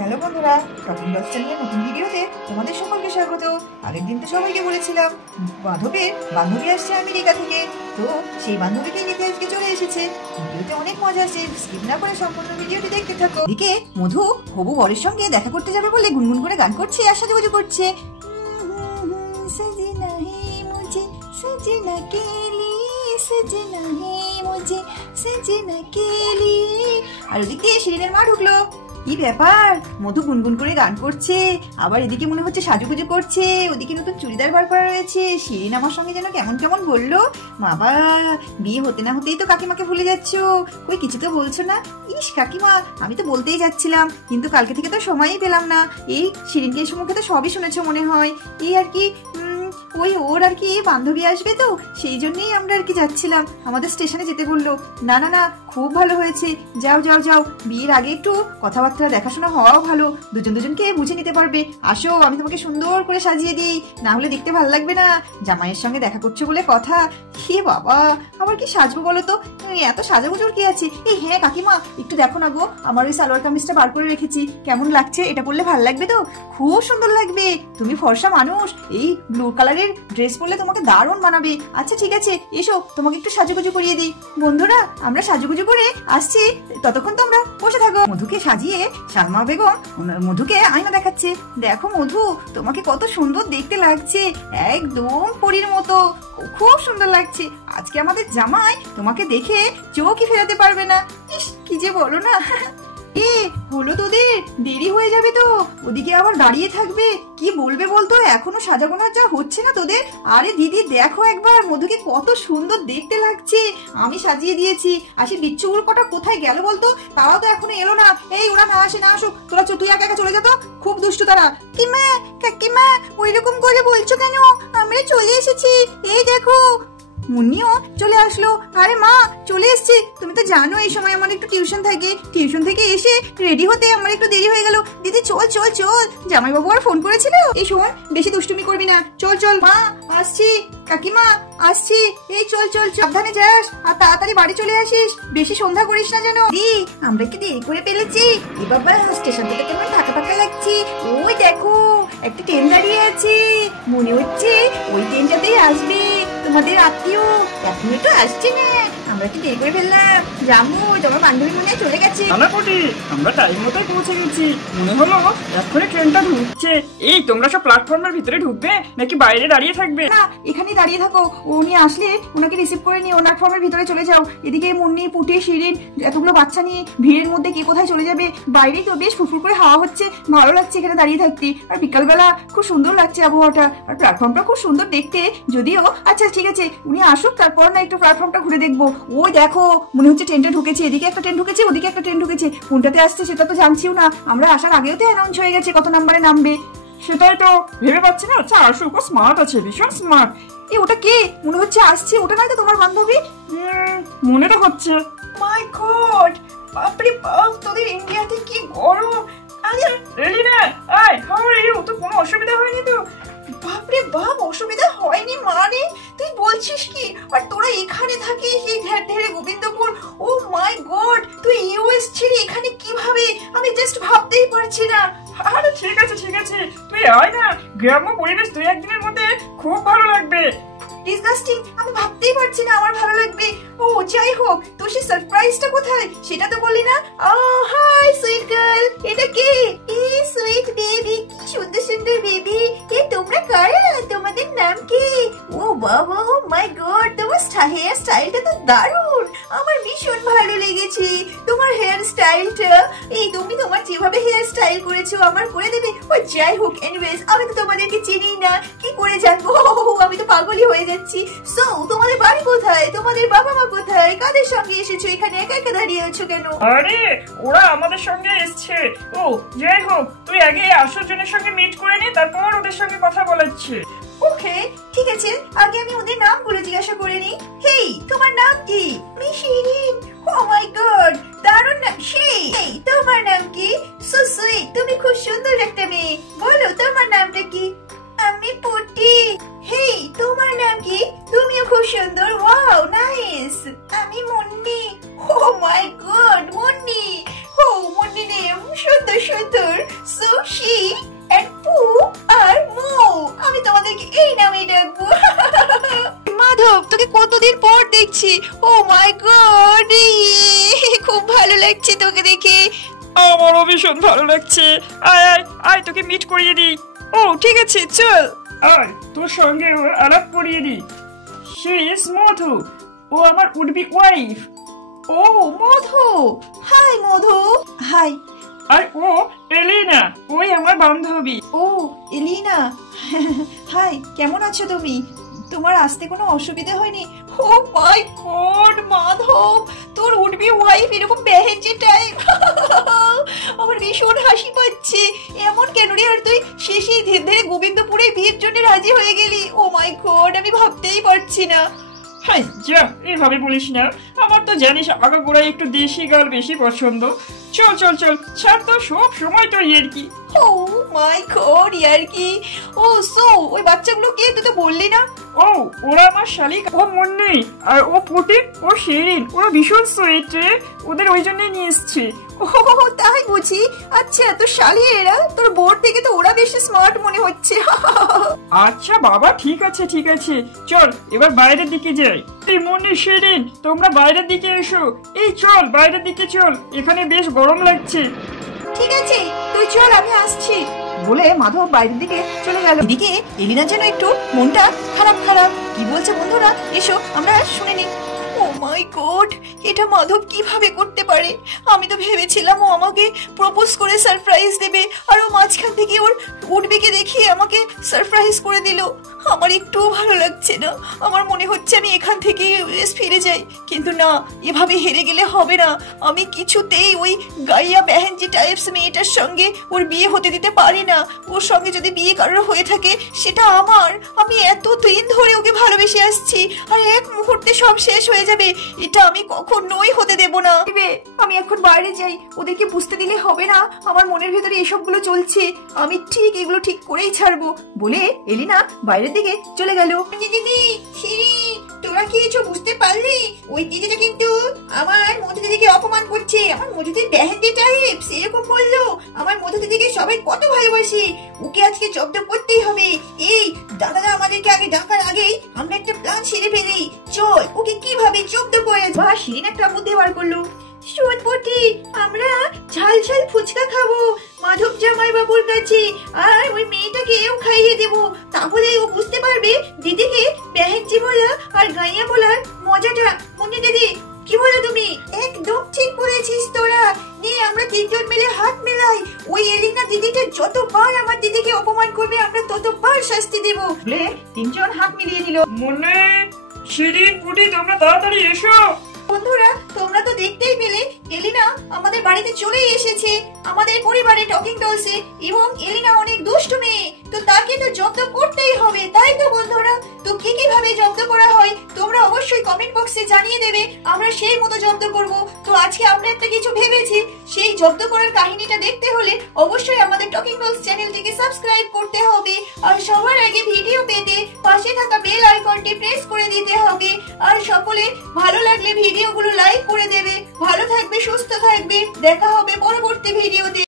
Hello বন্ধুরা, talking dogs চ্যানেলের নতুন ভিডিওতে তোমাদের সকলকে স্বাগত। আরেকদিন তো সবাইকে বলেছিলাম মাধবের বান্ধবী আসছে আমেরিকা থেকে, তো সেই বান্ধবীকে নিতে আজকে চলে এসেছে। ভিডিওতে অনেক মজা আসছে, স্কিপ না করে সম্পূর্ণ ভিডিওটি দেখতে থাকো। এদিকে মধু হবু বরের সঙ্গে দেখা করতে যাবে বলে গুনগুন করে গান করছে আর সাজুগুজু করছে। সजना है मुझे सजना के लिए, सजना है मुझे सजना के लिए। আর ওদিকে শিরিনের মা ঢুকলো। কি ব্যাপার, মধু গুনগুন করে গান করছে, আবার এদিকে মনে হচ্ছে সাজুগুজু করছে, ওদিকে নতুন চুড়িদার বার করা রয়েছে। শিরিন আমার সঙ্গে যেন কেমন কেমন বললো। বাবা, বিয়ে হতে না হতেই তো কাকিমাকে ভুলে যাচ্ছ, কই কিছু তো বলছো না? ইস কাকিমা, আমি তো বলতেই যাচ্ছিলাম, কিন্তু কালকে থেকে তো সময়ই পেলাম না। এই শিরিনকে এসে মুখে তো সবই শুনেছো মনে হয়। এই আর কি ওই ওর আর কি বান্ধবী আসবে, তো সেই জন্যই আমরা আর কি যাচ্ছিলাম, আমাদের স্টেশনে যেতে বললো। না না না, খুব ভালো হয়েছে, যাও যাও যাও, বিয়ের আগে একটু কথাবার্তা দেখাশোনা হওয়াও ভালো, দুজন দুজনকে বুঝে নিতে পারবে। আসো, আমি তোমাকে সুন্দর করে সাজিয়ে দিই, না হলে দেখতে ভালো লাগবে না। জামাইয়ের সঙ্গে দেখা করছো বলে কথা। হে বাবা, আবার কি সাজবো বলো তো, এত সাজাগুজোর কি আছে? এই হ্যাঁ কাকিমা, একটু দেখো না গো, আমার ওই সালোয়ার কামিজটা বার করে রেখেছি, কেমন লাগছে? এটা পরলে ভালো লাগবে তো? খুব সুন্দর লাগবে, তুমি ফর্সা মানুষ, এই ব্লু কালারের ড্রেস পরলে তোমাকে দারুণ মানাবে। আচ্ছা ঠিক আছে, এসো তোমাকে একটু সাজুগুজু করিয়ে দিই। বন্ধুরা, আমরা সাজুগুজু করে আসছি, ততক্ষণ তোমরা বসে থাকো। মধুকে সাজিয়ে সালমা বেগম মধুকে আয়না দেখাচ্ছে। দেখো মধু, তোমাকে কত সুন্দর দেখতে লাগছে, একদম পরীর মতো, খুব সুন্দর লাগছে। আজকে আমাদের জামাই তোমাকে দেখে চোখই ফেরাতে পারবে না। ইস, কি যে বলো না। এ হলো, তোদের দেরি হয়ে যাবে তো, ওদিকে আবার দাঁড়িয়ে থাকবে, কি বলবে বলতো? এখনো সাজাগোনা যা হচ্ছে না তোদের? আরে দিদি দেখো একবার, মধুকে কত সুন্দর দেখতে লাগছে, আমি সাজিয়ে দিয়েছি। আসে বিচ্ছুগুলো কটা কোথায় গেল বলতো? তারাও তো এখনো এলো না। এই ওরা না আসে না আসুক, তোরা তুই একা একা চলে যেত, খুব দুষ্টু তারা। কাকিমা কাকিমা, ওই রকম করে বলছো কেন? আমরা চলে এসেছি, এই দেখো। মুন্নিও চলে আসলো। আরে মা, চলে এসছি। তুমি তো জানো এই সময় আমার একটু টিউশন থাকে, টিউশন থেকে এসে রেডি হতে আমার একটু দেরি হয়ে গেল। দিদি চল চল চল, জামাইবাবু আর ফোন করেছিল। এই শোন, বেশি দুষ্টুমি করবি না, চল চল। মা আসছি, কাকিমা আসছি, এই চল চল, সাবধানে যাস আর তাড়াতাড়ি বাড়ি চলে আসিস, বেশি সন্ধ্যা করিস না যেন। দি, আমরা কি দেরি করে ফেলেছি? এ বাবা, স্টেশন থেকে কেমন ফাঁকা ফাঁকা লাগছে। ওই দেখো, একটা ট্রেন দাঁড়িয়ে আছে, মনে হচ্ছে ওই ট্রেনটাতেই আসবে তোমাদের আত্মীয়। এখনই তো আসছে না, আমরা কি দেরি করে ফেললাম? জামু, তোমার বান্ধবী মনে চলে গেছে। আমরা টাইম মতোই পৌঁছে গেছি, মনে হলো এখনই ট্রেনটা ঢুকছে। এই তোমরা সব প্ল্যাটফর্মের ভিতরে ঢুকবে নাকি বাইরে দাঁড়িয়ে থাকবে? না, এখানেই দাঁড়িয়ে থাকো, উনি আসলে ওনাকে রিসিভ করে নিয়ে প্ল্যাটফর্মের ভিতরে চলে যাও। এদিকে মুন্নি, পুটি, শিরিন এতগুলো বাচ্চা নিয়ে ভিড়ের মধ্যে কে কোথায় চলে যাবে? বাইরেই তো বেশ ফুরফুর করে হাওয়া হচ্ছে, ভালো লাগছে এখানে দাঁড়িয়ে থাকতে। আর বিকালবেলা খুব সুন্দর লাগছে আবহাওয়াটা, আর প্ল্যাটফর্মটা খুব সুন্দর দেখতে যদিও। আচ্ছা ঠিক আছে, উনি আসুক, তারপর না একটু প্ল্যাটফর্মটা ঘুরে দেখবো। ওই দেখো, মনে হচ্ছে ট্রেনটা ঢুকেছে, এদিকে একটা ট্রেন ঢুকেছে, ওদিকে একটা ট্রেন ঢুকেছে। কোনটাতে আসছে সেটা তো জানছিও না, আমরা আসার আগেও তো অ্যানাউন্স হয়ে গেছে কত নাম্বারে নামবে। সেটাই তো ভেবে পাচ্ছি না। আচ্ছা আসুক, ও স্মার্ট আছে, ভীষণ স্মার্ট। এ ওটা কে? মনে হচ্ছে আসছে, ওটা নয় তো তোমার বান্ধবী? মনে তো হচ্ছে। মাই গড, বাপরে বাপ, তোদের ইন্ডিয়াতে কি গরম। আরে এলিনা, আয়, হাউ আর ইউ? তো কোনো অসুবিধা হয়নি তো? বাপরে বাপ, অসুবিধা হয়নি মানে? তুই বলছিস কি? আর তোরা এখানে থাকিস এই ঢেরে গোবিন্দপুর? ও মাই গড, তুই ইউএস ছেড়ে এখানে কিভাবে? আমি জাস্ট ভাবতেই পারছি না। আরে ঠিক আছে ঠিক আছে, তুই আয় না, গ্রাম্য পরিবেশ দুই একদিনের মধ্যে খুব ভালো লাগবে। ডিসগাস্টিং, আমি ভাবতেই পারছি না আমার ভালো লাগবে। ও যাই হোক, তোর সেই সারপ্রাইজটা কোথায় সেটা তো বললি না। হাই সুইট গার্ল, এটা কে? এই সুইট বেবি, কি সুন্দর সুন্দর বেবি। এ তোমরা কারা? তোমাদের নাম কি? ও বাবা, ও মাই গড, তোমার হেয়ার স্টাইলটা তো দারুণ, আমার ভীষণ ভালো লেগেছে তোমার হেয়ার স্টাইলটা। এই তুমি তোমার যেভাবে হেয়ার স্টাইল করেছো আমার করে দেবে? ও যাই হোক, এনিওয়েজ, আমি তো তোমাদেরকে চিনি না, কি করে জানবো? আমি তো পাগলই হয়ে যাচ্ছি। সো তোমাদের বাড়ি কোথায়? তোমাদের বাবা মা কোথায়? কাদের সঙ্গে এসেছো? এখানে একা একা দাঁড়িয়ে আছো কেন? আরে ওরা আমাদের সঙ্গে এসছে। ও যাই হোক, তুই আগে আসল জনের সঙ্গে মিট করে নে, তারপর ওদের সঙ্গে কথা বলাচ্ছে। ওকে ঠিক আছে, আগে আমি ওদের নামগুলো জিজ্ঞাসা করে নিই। হেই, তোমার নাম কি? শিরিন। ও মাই গড, দারুণ নাম। সেই, তোমার নাম কি? সো সুইট, তুমি খুব সুন্দর একটা মেয়ে। বলো তোমার নামটা কি? আমি পুটি। হেই, তোমার নাম কি? তুমিও খুব সুন্দর। Wow nice. আমি মুন্নি। ও মাই গড, মুন্নি। ও মুন্নি নেম, সুন্দর সুন্দর। শি এন্ড পু আর মো। আমি তোমাদেরকে এই নামেই ডাকবো। মাধব, তোকে কতদিন পর দেখছি। ও মাই গড, খুব ভালো লাগছে তোকে দেখে। আমারও ভীষণ ভালো লাগছে। আয় আয় আয়, তোকে মিট করিয়ে দিই। ও ঠিক আছে, চল। আয়, তোর সঙ্গে ওর আলাপ করিয়ে দিই। সে ইজ মধু, ও আমার উডবি ওয়াইফ। ও মধু, হাই মধু। হাই। আর ও এলিনা, ওই আমার বান্ধবী। ও এলিনা, হাই, কেমন আছো তুমি? তোমার আসতে কোনো অসুবিধা হয়নি? ও মাই গড মাধব, তোর উডবি ওয়াইফ এরকম বেহেঞ্চি টাইপ। আমার ভীষণ হাসি পাচ্ছে। এমন কেন রে? আর তুই শেষে ধীরে ধীরে গোবিন্দপুরে বিয়ের জন্য রাজি হয়ে গেলি। ও মাই গড, আমি ভাবতেই পারছি না। হ্যাঁ যা, এভাবে বলিস না। আমার তো জানিস আগাগোড়ায় একটু দেশি গাল বেশি পছন্দ। চল চল চল, ছাড় তো, সব সময় তো ইয়ার কি। ও মাই গড, ইয়ার কি? ও সো ওই বাচ্চাগুলো কে? তুই তো বললি না। ও ওরা আমার শালিক, ও মুন্নি আর ও পুটি, ও শিরিন, ওরা ভীষণ সুইট রে, ওদের ওই জন্যই নিয়ে এসছি। ও তাই বুঝি। আচ্ছা, তো শালি এরা তোর বোর্ড থেকে তো ওরা বেশি স্মার্ট মনে হচ্ছে। আচ্ছা বাবা, ঠিক আছে ঠিক আছে, চল এবার বাইরের দিকে যাই। এই মুন্নি শিরিন, তোমরা বাইরের দিকে এসো। এই চল বাইরের দিকে চল, এখানে বেশ গরম লাগছে। ঠিক আছে, তুই চল, আমি আসছি। বলে মাধব বাইরের দিকে চলে গেল। এদিকে এলিনা যেন একটু মনটা খারাপ খারাপ। কি বলছে বন্ধুরা, এসো আমরা শুনে নিই। ও মাই গড, এটা মাধব কিভাবে করতে পারে? আমি তো ভেবেছিলাম ও আমাকে প্রপোজ করে সারপ্রাইজ দেবে, আর ও মাঝখান থেকে ওর উডবিকে দেখিয়ে আমাকে সারপ্রাইজ করে দিল। আমার একটুও ভালো লাগছে না। আমার মনে হচ্ছে আমি এখান থেকে ফিরে যাই, কিন্তু না, এভাবে হেরে গেলে হবে না। আমি কিছুতেই ওই গাইয়া বেহেঞ্জি টাইপস মেয়েটার সঙ্গে ওর বিয়ে হতে দিতে পারি না। ওর সঙ্গে যদি বিয়ে কারোর হয়ে থাকে সেটা আমার। আমি এতদিন ধরে ওকে ভালোবেসে আসছি, আর এক মুহূর্তে সব শেষ হয়ে যাবে। এটা আমি কখনোই হতে দেব না। আমি এখন বাইরে যাই, ওদেরকে বুঝতে দিলে হবে না আমার মনের ভেতরে এসবগুলো চলছে। আমি ঠিক এগুলো ঠিক করেই ছাড়বো। বলে এলিনা বাইরের দিকে চলে গেল। দিদি, তোরা কি কিছু বুঝতে পারলি? ওই দিদিটা কিন্তু আমার মধু দিদিকে অপমান করছে। আমার মধু দিদি বেহেঞ্জি টাইপ, সেরকম বললো। আমার মধু দিদিকে সবাই কত ভালোবাসে, ওকে আজকে জব্দ করতেই হবে। এই দাদারা আমাদেরকে আগে ডাকার আগেই আমরা একটা প্ল্যান সেরে ফেলি। চল ওকে কিভাবে জব্দ করে। বা শিরিন একটা বুদ্ধি বার করলো। সুনপটি, আমরা ঝাল ঝাল ফুচকা খাবো মাধব জামাই বাবুর কাছে, আর ওই মেয়েটাকে এও খাইয়ে দেবো। তাহলে ও বুঝতে পারবে দিদিকে বেহেঞ্জি বলা আর গাইয়া বলার মজাটা। মনে দিদি, কি বলো তুমি? একদম ঠিক বলেছিস তোরা। নে আমরা তিনজন মিলে হাত মেলাই। ওই এলিনা দিদিকে যতবার আমার দিদিকে অপমান করবে আমরা ততবার শাস্তি দেব। বলে তিনজন হাত মিলিয়ে নিল। মুন্নি, শিরিন, পুটি, তোমরা তাড়াতাড়ি এসো। বন্ধুরা, তোমরা তো দেখতেই পেলে এলিনা আমাদের বাড়িতে চলেই এসেছে, আমাদের পরিবারে টকিং ডলসে। এবং এলিনা অনেক দুষ্টু মেয়ে, তো তাকে তো জব্দ করতেই হবে, তাই তো বন্ধুরা? তো কি কিভাবে জব্দ করা হয় তোমরা অবশ্যই কমেন্ট বক্সে জানিয়ে দেবে, আমরা সেই মতো জব্দ করব। তো আজকে আমরা একটা কিছু ভেবেছি, সেই জব্দ করার কাহিনীটা দেখতে হলে অবশ্যই আমাদের টকিং ডলস চ্যানেলটিকে সাবস্ক্রাইব করতে হবে, আর সবার আগে ভিডিও পেতে পাশে থাকা বেল আইকনটি প্রেস করে দিতে হবে। আর সকলে ভালো লাগলে ভিডিওগুলো লাইক করে দেবে। ভালো থাকবে, সুস্থ থাকবে, দেখা হবে পরবর্তী ভিডিওতে।